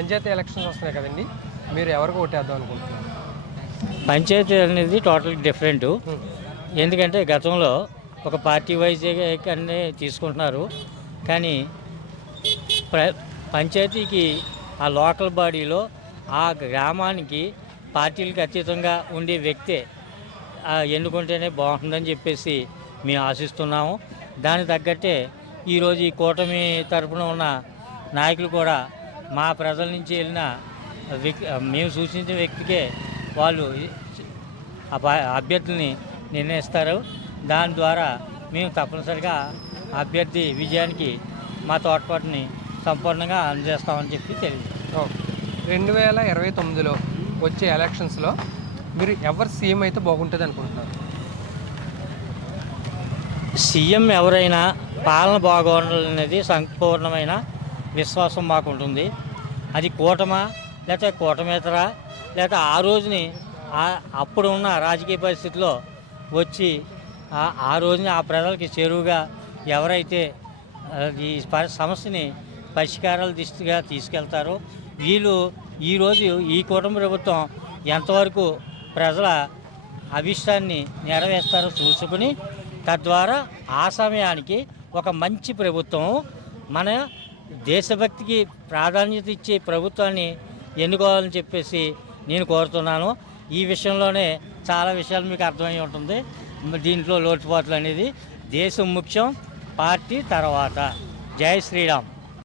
Panchayat elections వస్తున్నాయి కదండి, మీరు ఎవరికి ఓటేద్దాం అనుకుంటున్నారు? పంచాయతీ అనేది టోటల్ డిఫరెంట్. ఎందుకంటే గతంలో ఒక పార్టీ వైజ్ అన్నీ తీసుకుంటున్నారు. కానీ ప్ర పంచాయతీకి ఆ లోకల్ బాడీలో ఆ గ్రామానికి పార్టీలకు అతీతంగా ఉండే వ్యక్తే ఎన్నుకుంటేనే బాగుంటుందని చెప్పేసి మేము ఆశిస్తున్నాము. దానికి తగ్గట్టే ఈరోజు ఈ కూటమి తరఫున ఉన్న నాయకులు కూడా మా ప్రజల నుంచి వెళ్ళిన మేము సూచించిన వ్యక్తికే వాళ్ళు అభ్యర్థుల్ని నిర్ణయిస్తారు. దాని ద్వారా మేము తప్పనిసరిగా అభ్యర్థి విజయానికి మా తోడ్పాటుని సంపూర్ణంగా అందజేస్తామని చెప్పి తెలియదు. 2029లో వచ్చే ఎలక్షన్స్లో మీరు ఎవరు సీఎం అయితే బాగుంటుంది అనుకుంటున్నారు? సీఎం ఎవరైనా పాలన బాగుండాలనేది సంపూర్ణమైన విశ్వాసం మాకు ఉంటుంది. అది కూటమా లేకపోతే కూటమేతరా లేకపోతే ఆ రోజుని అప్పుడు ఉన్న రాజకీయ పరిస్థితుల్లో వచ్చి ఆ రోజుని ఆ ప్రజలకి చేరువుగా ఎవరైతే ఈ సమస్యని పరిష్కారాల దిశగా తీసుకెళ్తారో వీళ్ళు ఈరోజు ఈ కూటమి ప్రభుత్వం ఎంతవరకు ప్రజల అభిష్టాన్ని నెరవేర్స్తారో చూసుకుని తద్వారా ఆ సమయానికి ఒక మంచి ప్రభుత్వం మన దేశభక్తికి ప్రాధాన్యత ఇచ్చే ప్రభుత్వాన్ని ఎన్నుకోవాలని చెప్పేసి నేను కోరుతున్నాను. ఈ విషయంలోనే చాలా విషయాలు మీకు అర్థమై ఉంటుంది. దీంట్లో లోటుపాట్లు అనేది దేశం ముఖ్యం, పార్టీ తర్వాత. జై శ్రీరామ్.